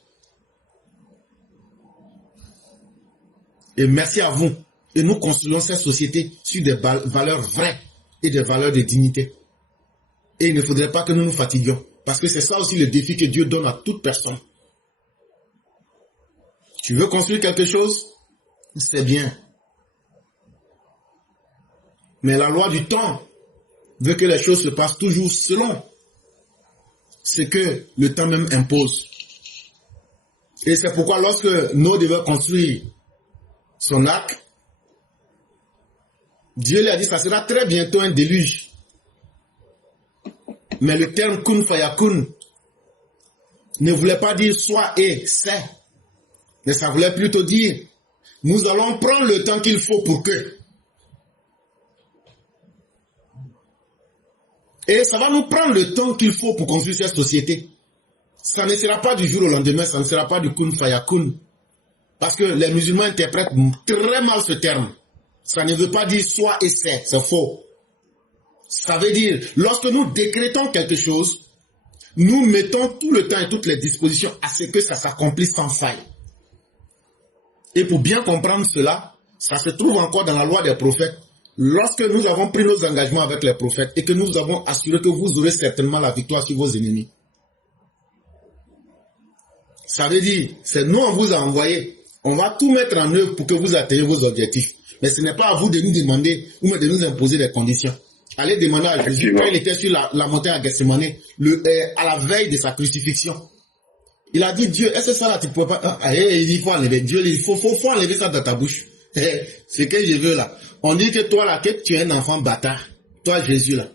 Et merci à vous. Et nous construisons cette société sur des valeurs vraies et des valeurs de dignité. Et il ne faudrait pas que nous nous fatiguions. Parce que c'est ça aussi le défi que Dieu donne à toute personne. Tu veux construire quelque chose? C'est bien. Mais la loi du temps veut que les choses se passent toujours selon ce que le temps même impose. Et c'est pourquoi lorsque Noé devait construire son arc, Dieu lui a dit, ça sera très bientôt un déluge. Mais le terme kun fayakun ne voulait pas dire soit et c'est. Mais ça voulait plutôt dire, nous allons prendre le temps qu'il faut pour que. Et ça va nous prendre le temps qu'il faut pour construire cette société. Ça ne sera pas du jour au lendemain, ça ne sera pas du kun fayakun. Parce que les musulmans interprètent très mal ce terme. Ça ne veut pas dire soit et c'est faux. Ça veut dire, lorsque nous décrétons quelque chose, nous mettons tout le temps et toutes les dispositions à ce que ça s'accomplisse sans faille. Et pour bien comprendre cela, ça se trouve encore dans la loi des prophètes. Lorsque nous avons pris nos engagements avec les prophètes et que nous avons assuré que vous aurez certainement la victoire sur vos ennemis. Ça veut dire, c'est nous on vous a envoyé. On va tout mettre en œuvre pour que vous atteigniez vos objectifs. Mais ce n'est pas à vous de nous demander ou de nous imposer des conditions. Allez demander à Jésus, quand il était sur la montagne à Gethsemane, à la veille de sa crucifixion. Il a dit, Dieu, est-ce que ça là, tu ne peux pas... il faut enlever. Dieu, il faut enlever ça dans ta bouche. C'est que je veux là. On dit que toi là, que tu es un enfant bâtard. Toi, Jésus là.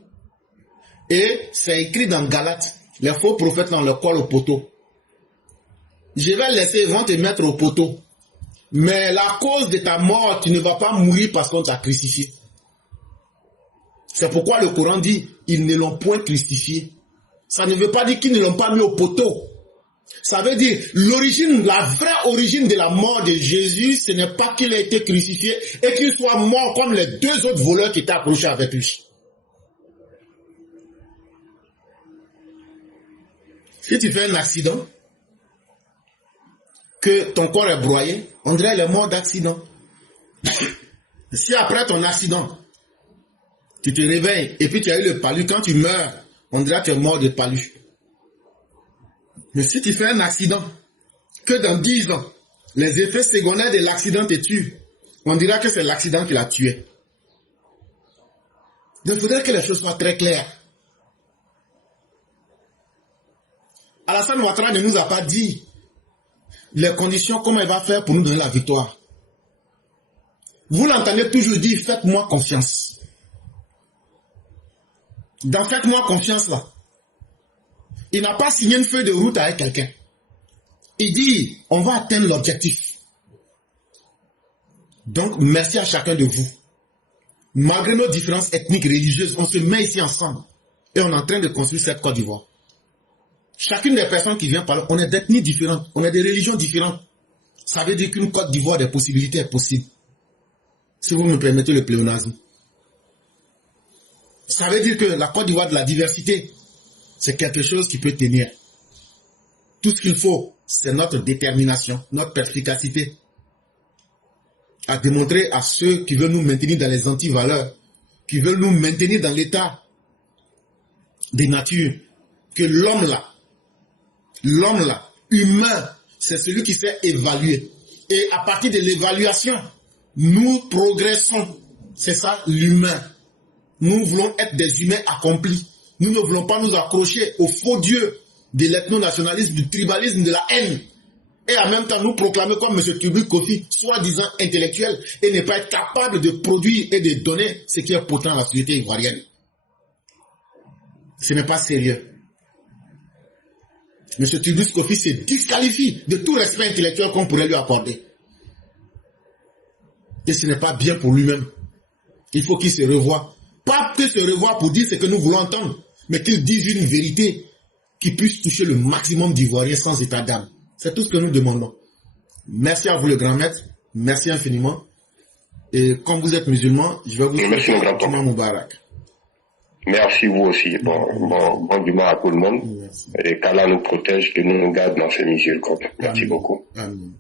Et c'est écrit dans Galates, les faux prophètes dans le col au poteau. Je vais laisser, ils vont te mettre au poteau. Mais la cause de ta mort, tu ne vas pas mourir parce qu'on t'a crucifié. C'est pourquoi le Coran dit, ils ne l'ont point crucifié. Ça ne veut pas dire qu'ils ne l'ont pas mis au poteau. Ça veut dire, l'origine, la vraie origine de la mort de Jésus, ce n'est pas qu'il ait été crucifié et qu'il soit mort comme les deux autres voleurs qui étaient approchés avec lui. Si tu fais un accident, que ton corps est broyé, on dirait qu'il est mort d'accident. Si après ton accident, tu te réveilles et puis tu as eu le palu, quand tu meurs, on dirait que tu es mort de palu. Mais si tu fais un accident, que dans 10 ans, les effets secondaires de l'accident te tuent, on dira que c'est l'accident qui l'a tué. Donc il faudrait que les choses soient très claires. Alassane Ouattara ne nous a pas dit les conditions, comment il va faire pour nous donner la victoire. Vous l'entendez toujours dire, faites-moi confiance. Dans faites-moi confiance là, il n'a pas signé une feuille de route avec quelqu'un. Il dit, on va atteindre l'objectif. Donc, merci à chacun de vous. Malgré nos différences ethniques, religieuses, on se met ici ensemble et on est en train de construire cette Côte d'Ivoire. Chacune des personnes qui viennent parler, on est d'ethnies différentes, on est de religions différentes. Ça veut dire qu'une Côte d'Ivoire des possibilités est possible. Si vous me permettez le pléonasme. Ça veut dire que la Côte d'Ivoire de la diversité, c'est quelque chose qui peut tenir. Tout ce qu'il faut, c'est notre détermination, notre perspicacité à démontrer à ceux qui veulent nous maintenir dans les anti-valeurs, qui veulent nous maintenir dans l'état des natures, que l'homme là, humain, c'est celui qui sait évaluer. Et à partir de l'évaluation, nous progressons. C'est ça l'humain. Nous voulons être des humains accomplis. Nous ne voulons pas nous accrocher aux faux dieux de l'ethno-nationalisme, du tribalisme, de la haine. Et en même temps, nous proclamer comme M. Turbis Kofi, soi-disant intellectuel, et ne pas être capable de produire et de donner ce qui est pourtant à la société ivoirienne. Ce n'est pas sérieux. M. Turbis Kofi se disqualifie de tout respect intellectuel qu'on pourrait lui accorder. Et ce n'est pas bien pour lui-même. Il faut qu'il se revoie. Pas que se revoie pour dire ce que nous voulons entendre, mais qu'il dise une vérité qui puisse toucher le maximum d'Ivoiriens sans état d'âme. C'est tout ce que nous demandons. Merci à vous le grand maître. Merci infiniment. Et comme vous êtes musulman, je vais vous souhaiter un Moubarak. Merci vous aussi. Bon dimanche à tout le monde. Merci. Et qu'Allah nous protège, que nous garde dans ses miséricordes. Merci Amen. beaucoup. Amen.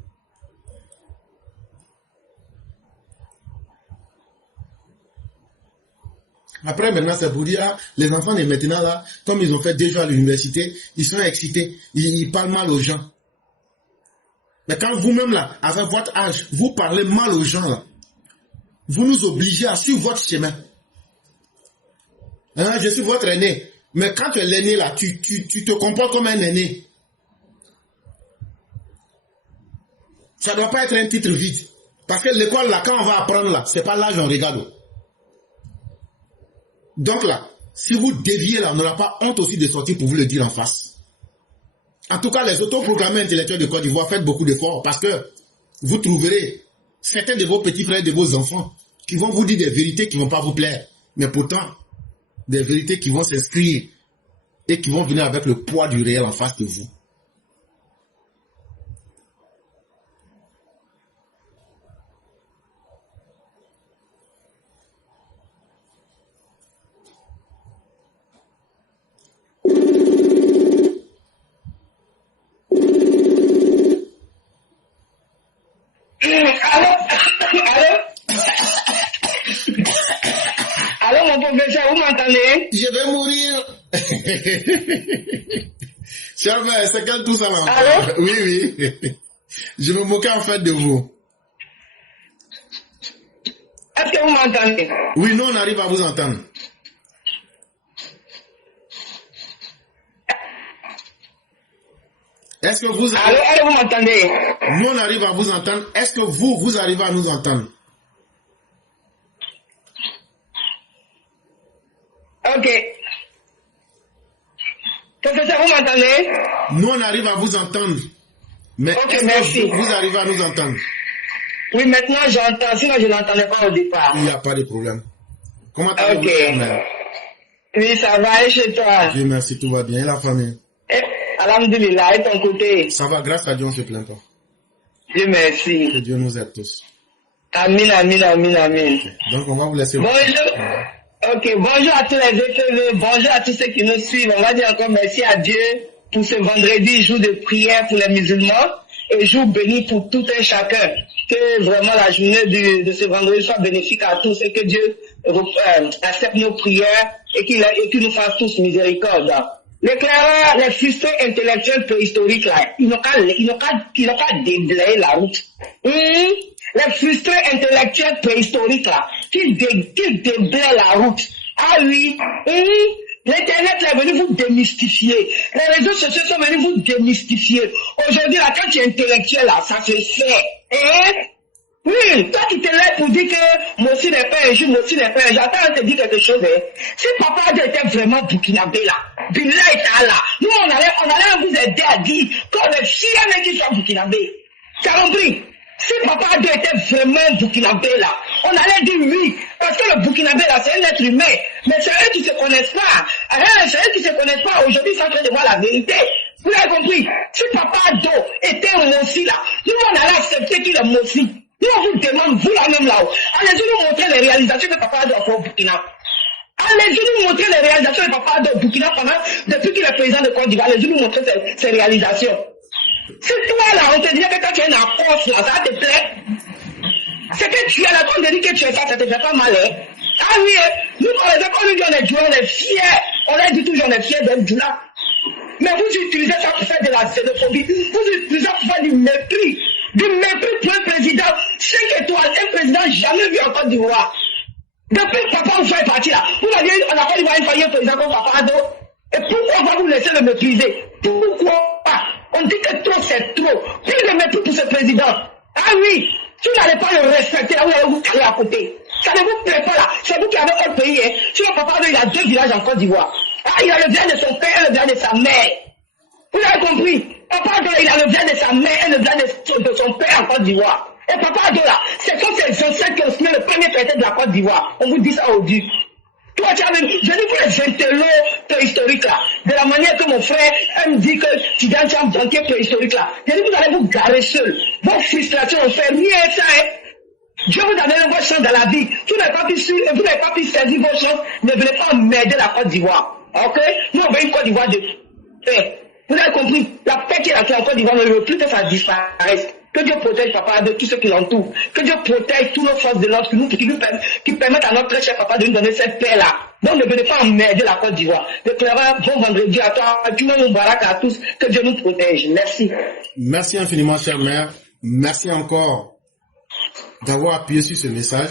Après, maintenant, c'est pour dire, ah, les enfants de maintenant, là, comme ils ont fait déjà à l'université, ils sont excités, ils parlent mal aux gens. Mais quand vous-même, là, avec votre âge, vous parlez mal aux gens, là, vous nous obligez à suivre votre chemin. Hein, je suis votre aîné. Mais quand tu es l'aîné, là, tu te comportes comme un aîné. Ça ne doit pas être un titre vide. Parce que l'école, là, quand on va apprendre, là, c'est pas l'âge on regarde. Donc là, si vous déviez là, on n'aura pas honte aussi de sortir pour vous le dire en face. En tout cas, les autoproclamés intellectuels de Côte d'Ivoire, faites beaucoup d'efforts parce que vous trouverez certains de vos petits frères, de vos enfants, qui vont vous dire des vérités qui ne vont pas vous plaire. Mais pourtant, des vérités qui vont s'inscrire et qui vont venir avec le poids du réel en face de vous. Allô, mon professeur, vous m'entendez? Je vais mourir. Cher mère, c'est quel tout ça là? Allô? Oui, oui. Je me moquais en fait de vous. Est-ce que vous m'entendez? Oui, nous on arrive à vous entendre. Est-ce que vous Allô, allô, vous m'entendez? Nous on arrive à vous entendre. Est-ce que vous arrivez à nous entendre? Ok. Professeur, vous m'entendez? Nous on arrive à vous entendre. Mais Ok, est-ce merci. que vous arrivez à nous entendre? Oui, maintenant j'entends, sinon je n'entendais pas au départ. Il n'y a pas de problème. Comment allez-vous, Ok. cher mère? Oui, ça va, et chez toi? Dieu merci, tout va bien. Et la famille? Alhamdulillah, et ton côté? Ça va, grâce à Dieu, on se plaint pas. Dieu merci. Que Dieu nous aide tous. Amin, amin, amin, amin. Donc on va vous laisser. Bonjour. Ok, bonjour à tous les FEV, bonjour à tous ceux qui nous suivent. On va dire encore merci à Dieu pour ce vendredi, jour de prière pour les musulmans. et jour béni pour tout un chacun. Que vraiment la journée de ce vendredi soit bénéfique à tous et que Dieu accepte nos prières et qu'il nous fasse tous miséricorde. Les frustrés intellectuels préhistoriques là, ils n'ont qu'à déblayer la route. Les frustrés intellectuels préhistoriques là, qu'ils déblayent la route. Ah oui, l'Internet est venu vous démystifier. Les réseaux sociaux sont venus vous démystifier. Aujourd'hui, là, quand tu es intellectuel, là, ça se fait. Oui, toi qui te lèves pour dire que moi aussi n'est pas un jour, moi aussi n'est pas un jour. Attends, on te dit quelque chose, Si Papa Ado était vraiment burkinabé, là, Billah était là, nous, on allait vous aider à dire qu'on est fiers qu'il soit burkinabé. T'as compris? Si Papa Ado était vraiment burkinabé, là, on allait dire oui. Parce que le burkinabé, là, c'est un être humain. Mais c'est eux qui se connaissent pas. C'est eux qui se connaissent pas. Aujourd'hui, ils sont en train de voir la vérité. Vous avez compris? Si Papa Ado était Mossi, là, nous, on allait accepter qu'il est Mossi. Nous, on vous demande, vous là même là-haut, allez-y nous montrer les réalisations que Papa Ado a fait au Burkina. Allez-y nous montrer les réalisations de Papa Ado au Burkina depuis qu'il est président de Côte d'Ivoire. Allez-y nous montrer ses réalisations. C'est toi là, on te dit que quand tu es dans la force là, ça te plaît. C'est que tu es là, quand on te dit que tu es ça te fait pas mal, Ah oui, nous, quand nous dit on est joué, on est fiers. On a dit toujours on est fiers d'être là. Mais vous utilisez ça pour faire de la xénophobie. Vous utilisez ça pour faire du mépris. Du mépris pour un président 5 étoiles, un président jamais vu en Côte d'Ivoire. Depuis que Papa vous fait partie là, vous m'avez dit, on a Côte d'Ivoire, il fallait un président comme Papa Ado. Et pourquoi on va vous laisser le mépriser? Pourquoi pas? On dit que trop c'est trop. Plus de mépris pour ce président. Ah oui, si vous n'allez pas le respecter, là, vous allez vous caler à côté. Ça ne vous plaît pas là. C'est vous qui avez un pays, Sinon Papa Ado, il a 2 villages en Côte d'Ivoire. Ah, il a le village de son père et le village de sa mère. Vous avez compris? Papa Ado, il a le village de sa mère et le village de son père en Côte d'Ivoire. Et Papa Ado, là, c'est comme ses ancêtres qui ont signé le premier traité de la Côte d'Ivoire. On vous dit ça aujourd'hui. Toi, tu as même, je dis pour les intellos préhistoriques là, de la manière que mon frère me dit que tu donnes un banquier préhistorique là. Je dis, vous allez vous garer seul. Vos frustrations ont fait mieux ça, Dieu vous a donné vos chances dans la vie. Vous n'avez pas pu saisir vos chances. Ne venez pas m'aider la Côte d'Ivoire. Ok? Nous, on veut une Côte d'Ivoire de paix. Vous avez compris? La paix qui est en Côte d'Ivoire ne veut plus que ça disparaisse. Que Dieu protège Papa de tous ceux qui l'entourent. Que Dieu protège tous nos forces de l'ordre qui permettent à notre très cher Papa de nous donner cette paix-là. Donc ne venez pas emmerder la Côte d'Ivoire. Déclarez bon vendredi à toi, tout le monde baraka à tous. Que Dieu nous protège. Merci. Merci infiniment, chère mère. Merci encore d'avoir appuyé sur ce message.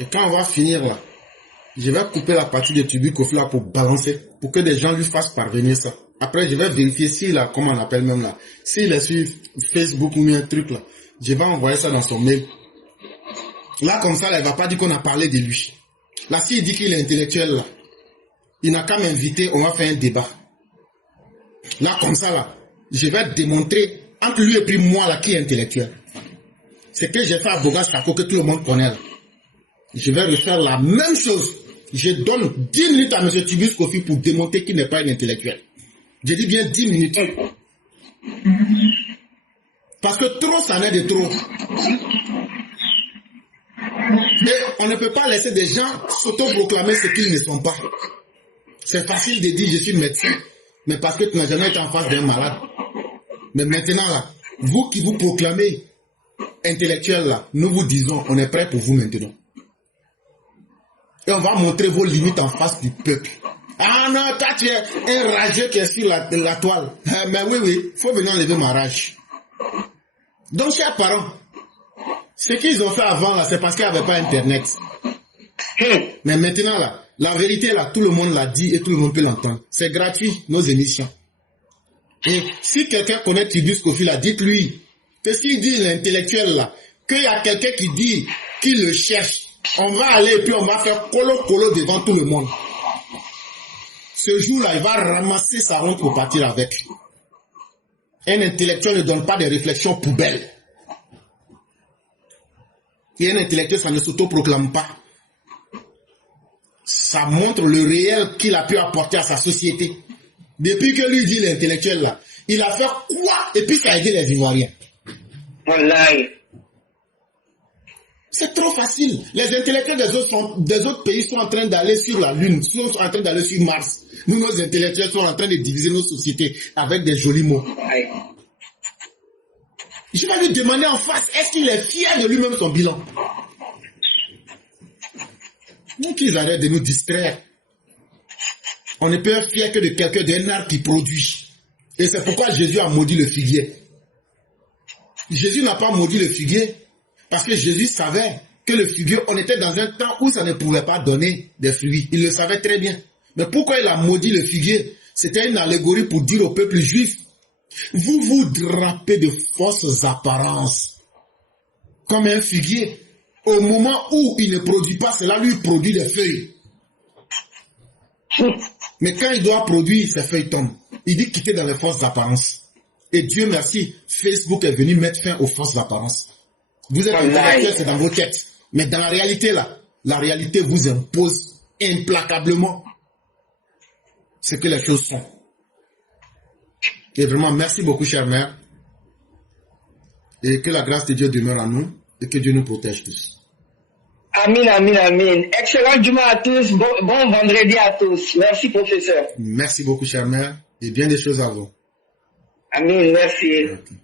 Et quand on va finir là, je vais couper la partie de Tubi Kofi là pour balancer, pour que des gens lui fassent parvenir ça. Après, je vais vérifier s'il a, comment on appelle même là, s'il est sur Facebook ou un truc là. Je vais envoyer ça dans son mail. Là, comme ça, là, il va pas dire qu'on a parlé de lui. Là, s'il dit qu'il est intellectuel là, il n'a qu'à m'inviter, on va faire un débat. Là, comme ça là, je vais démontrer entre lui et puis moi là qui est intellectuel. C'est que j'ai fait à Boga Sako que tout le monde connaît là. Je vais refaire la même chose. Je donne 10 minutes à M. Tubus Kofi pour démontrer qu'il n'est pas un intellectuel. Je dis bien 10 minutes. Parce que trop, ça en est de trop. Et on ne peut pas laisser des gens s'auto-proclamer ce qu'ils ne sont pas. C'est facile de dire je suis médecin, mais parce que tu n'as jamais été en face d'un malade. Mais maintenant là, vous qui vous proclamez intellectuel là, nous vous disons, on est prêt pour vous maintenant. Et on va montrer vos limites en face du peuple. Ah non, toi tu es un rageux qui est sur la toile. Mais oui, il faut venir enlever ma rage. Donc, chers parents, ce qu'ils ont fait avant là, c'est parce qu'il n'y avait pas Internet. Mais maintenant là, la vérité là, tout le monde l'a dit et tout le monde peut l'entendre. C'est gratuit, nos émissions. Et si quelqu'un connaît Tubus Kofi là, dites-lui que s'il dit l'intellectuel là, qu'il y a quelqu'un qui dit qu'il le cherche, on va aller et puis on va faire colo devant tout le monde. Ce jour-là, il va ramasser sa honte pour partir avec. Un intellectuel ne donne pas des réflexions poubelles. Et un intellectuel, ça ne s'auto-proclame pas. Ça montre le réel qu'il a pu apporter à sa société. Depuis que lui dit l'intellectuel là, il a fait quoi? Et puis ça a aidé les Ivoiriens. Wallahi. C'est trop facile. Les intellectuels des autres pays sont en train d'aller sur la Lune, sont en train d'aller sur Mars. Nous, nos intellectuels sont en train de diviser nos sociétés avec des jolis mots. Je vais lui demander en face, est-ce qu'il est fier de lui-même son bilan? Donc ils arrêtent de nous distraire. On ne peut être fier que de quelqu'un d'un arbre qui produit. Et c'est pourquoi Jésus a maudit le figuier. Jésus n'a pas maudit le figuier parce que Jésus savait que le figuier, on était dans un temps où ça ne pouvait pas donner des fruits. Il le savait très bien. Mais pourquoi il a maudit le figuier? C'était une allégorie pour dire au peuple juif, vous vous drapez de fausses apparences comme un figuier. Au moment où il ne produit pas, cela lui produit des feuilles. Mais quand il doit produire, ses feuilles tombent. Il dit quitter dans les fausses apparences. Et Dieu merci, Facebook est venu mettre fin aux fausses apparences. Vous êtes intellectuel, c'est dans vos têtes. Mais dans la réalité là, la réalité vous impose implacablement ce que les choses sont. Et vraiment, merci beaucoup, chère mère. Et que la grâce de Dieu demeure en nous et que Dieu nous protège tous. Amin, amin, amin. Excellent Juma à tous. Bon vendredi à tous. Merci, professeur. Merci beaucoup, chère mère. Et bien des choses à vous. Amin, merci. Okay.